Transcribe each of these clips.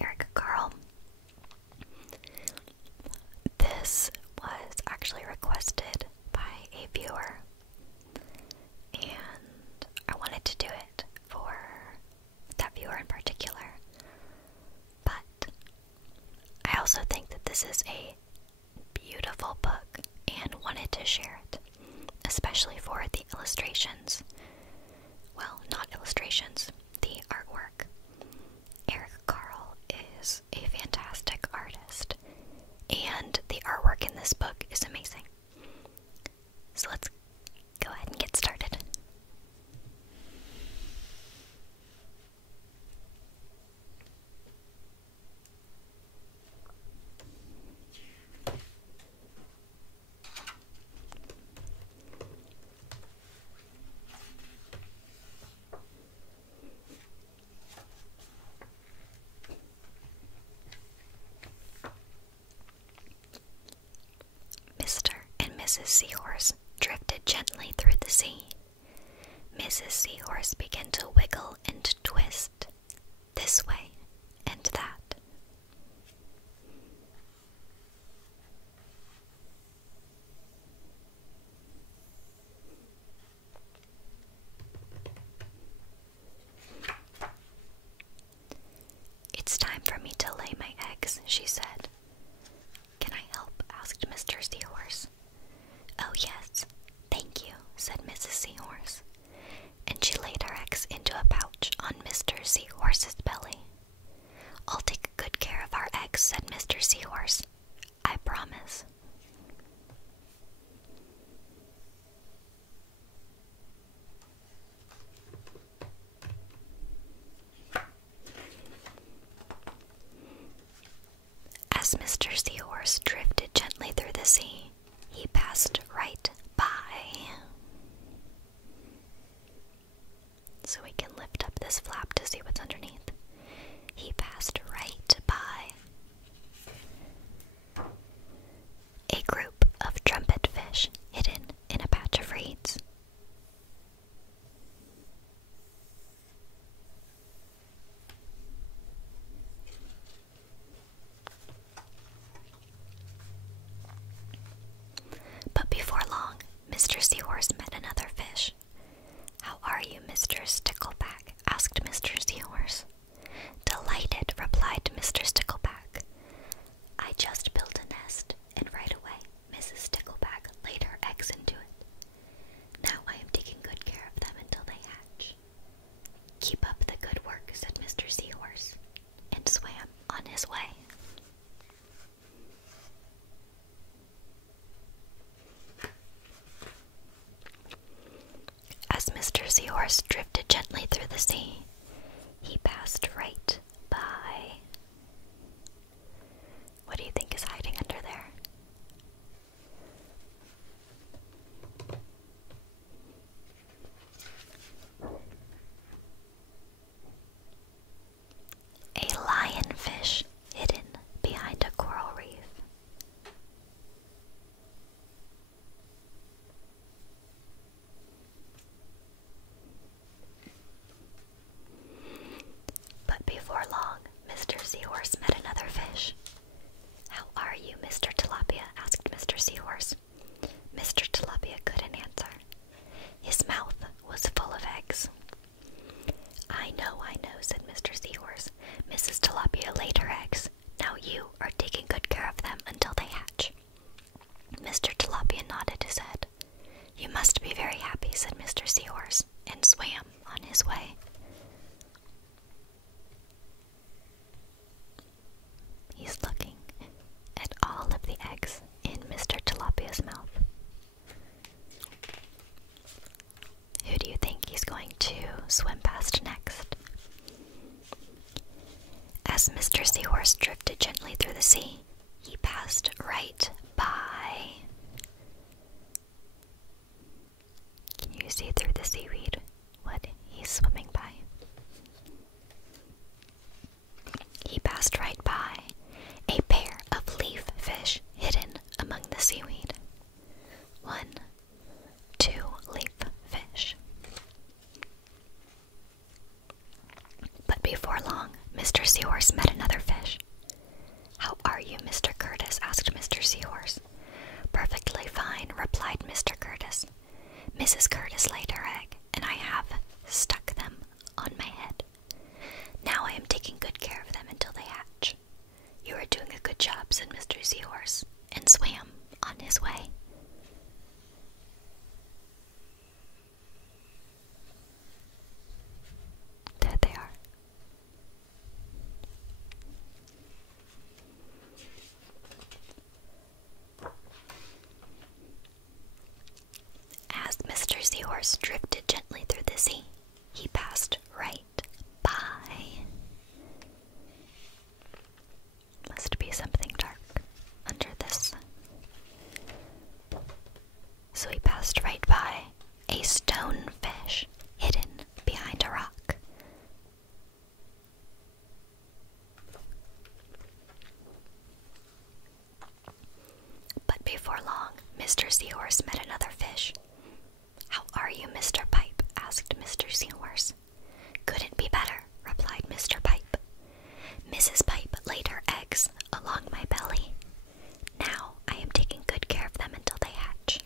Eric Carle. This was actually requested by a viewer, and I wanted to do it for that viewer in particular, but I also think that this is a beautiful book and wanted to share it, especially for the illustrations. Well, not illustrations, the artwork. Eric Carle is a fantastic artist, and the artwork in this book is amazing. So let's go ahead and get started. Mr. and Mrs. Seahorse drifted gently through the sea. Mrs. Seahorse began to wiggle and twist, this way and that. "It's time for me to lay my eggs," she said. "Can I help?" asked Mr. Seahorse. "Oh, yes, thank you," said Mrs. Seahorse, and she laid her eggs into a pouch on Mr. Seahorse's belly. "I'll take good care of our eggs," said Mr. Seahorse. "I promise." As Mr. Seahorse drifted gently through the sea, he passed right by. So we can lift up this flap to see what's underneath. He passed right by a group of trumpet fish hidden in a patch of reeds. But before long, Mr. Seahorse met another fish. "How are you, Mr. Stickleback?" asked Mr. Seahorse. "Delighted," replied Mr. Stickleback. "I just built a nest, and right away Mrs. Stickleback laid her eggs into it. Now I am taking good care of them until they hatch." "Keep up the good work," said Mr. Seahorse, and swam on his way. As Mr. Seahorse drifted gently through the sea, he passed right by. What do you think is hiding under there? A lionfish hidden behind a coral reef. But before long, Mr. Seahorse met another fish. "How are you, Mr. Tilapia?" asked Mr. Seahorse. Mr. Tilapia couldn't answer. His mouth was full of eggs. I know, said Mr. Seahorse. "Mrs. Tilapia laid her eggs. Now you are taking good care of them until they hatch." Mr. Tilapia nodded his head. "You must be very happy," said Mr. Seahorse, and swam on his way. He's looking at all of the eggs in Mr. Tilapia's mouth. Who do you think he's going to swim past next? As Mr. Seahorse drifted gently through the sea, he passed right by. Can you see through the seaweed what he's swimming by? He passed right by a pair of leaf fish hidden among the seaweed. 1, 2 leaf fish. But before long, Mr. Seahorse met another fish. "How are you, Mr. Curtis?" asked Mr. Seahorse. "Perfectly fine," replied Mr. Curtis. "Mrs. Curtis laid her egg, and I have stuck them on my head. Now I am taking good care of them until they hatch." "You are doing a good job," said Mr. Seahorse, and swam on his way. There they are. As Mr. Seahorse drifted gently through the sea, he passed right by. Must be something dark under this. So he passed right by a stonefish hidden behind a rock. But before long, Mr. Seahorse met another fish. "How are you, Mr. Pipe?" asked Mr. Seahorse. "Couldn't be better," replied Mr. Pipe. "Mrs. Pipe laid her eggs along my belly. Now I am taking good care of them until they hatch."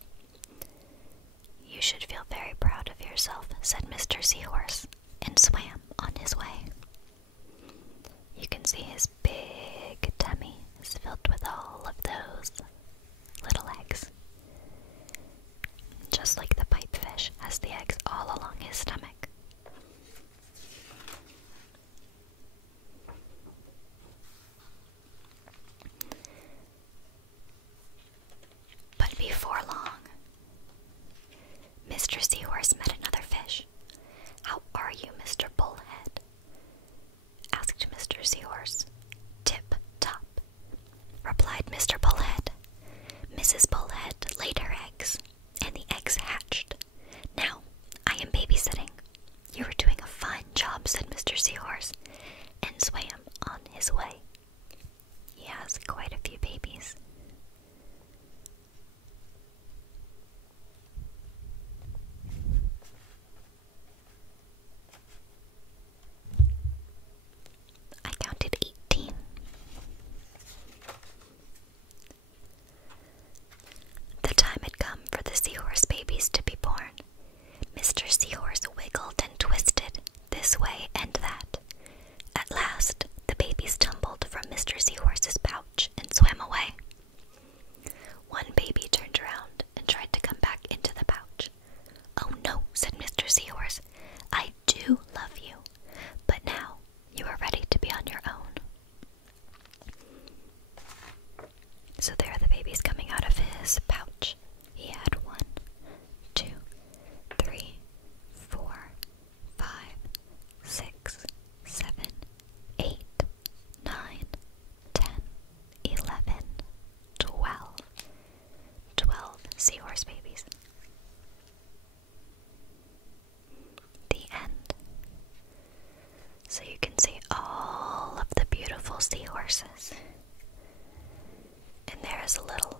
"You should feel very proud of yourself," said Mr. Seahorse, and swam on his way. You can see his big tummy is filled with all of those little eggs. Just like the pipefish has the eggs all along his stomach. But before long, Mr. Seahorse met another fish. "How are you, Mr. Bullhead?" asked Mr. Seahorse. "Tip-top," replied Mr. Bullhead. "Mrs. Bullhead laid her eggs, and the eggs hatched. Now I am babysitting." "You are doing a fine job," said Mr. Seahorse, and swam on his way. He has quite a few babies. I counted 18. The time had come for the Seahorse babies to be born. Mr. Seahorse wiggled and twisted this way and that. At last, the babies tumbled from Mr. Seahorse's pouch and swam away. One baby turned around and tried to come back into the pouch. "Oh no," said Mr. Seahorse. "I do love you, but now you are ready to be on your own." So there are the babies coming out of his pouch. He had 1, 2, 3, 4, 5, 6, 7, 8, 9, 10, 11, 12. 12 seahorse babies. The end. So you can see all of the beautiful seahorses. And there is a little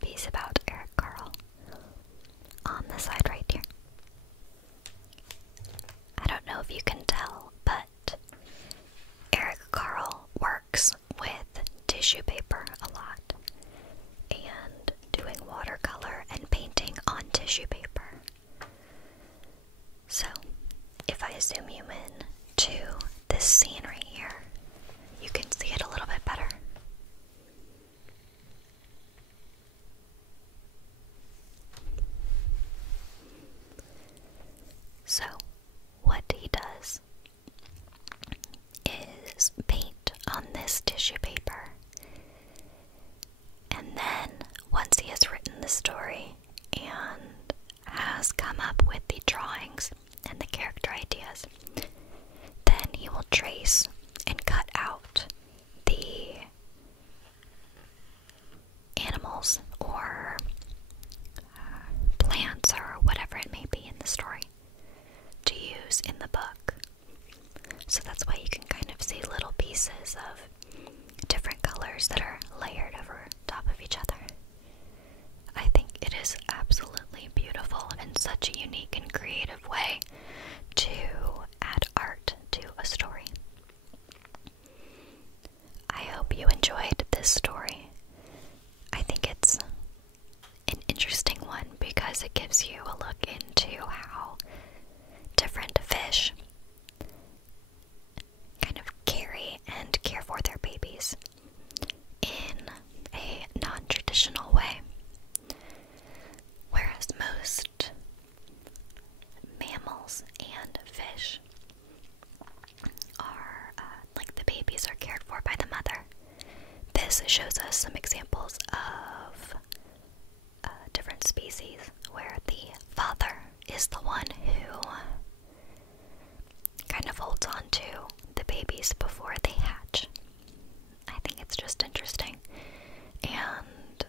piece about Eric Carle on the side right here. I don't know if you can tell, but Eric Carle works with tissue paper a lot and doing watercolor and painting on tissue paper. So, if I zoom you in to this scene right here, you can see it a little bit better. So, what he does is paint on this tissue paper, and then once he has written the story and has come up with the drawings and the character ideas, then he will trace and cut out the animals or plants or whatever it may be in the story to use in the book. So that's why you can kind of see little pieces of different colors that are layered over top of each other. I think it is absolutely beautiful and such a unique and creative way to add art to a story. this story. I think it's an interesting one because it gives you a look into how different fish kind of carry and care for their babies in a non-traditional way. Whereas most mammals and fish are, like the babies are cared for by the mother. This shows us some examples of different species where the father is the one who kind of holds on to the babies before they hatch. I think it's just interesting, and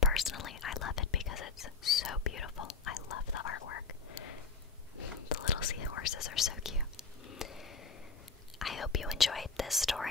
personally I love it because it's so beautiful. I love the artwork. The little seahorses are so cute. I hope you enjoyed this story.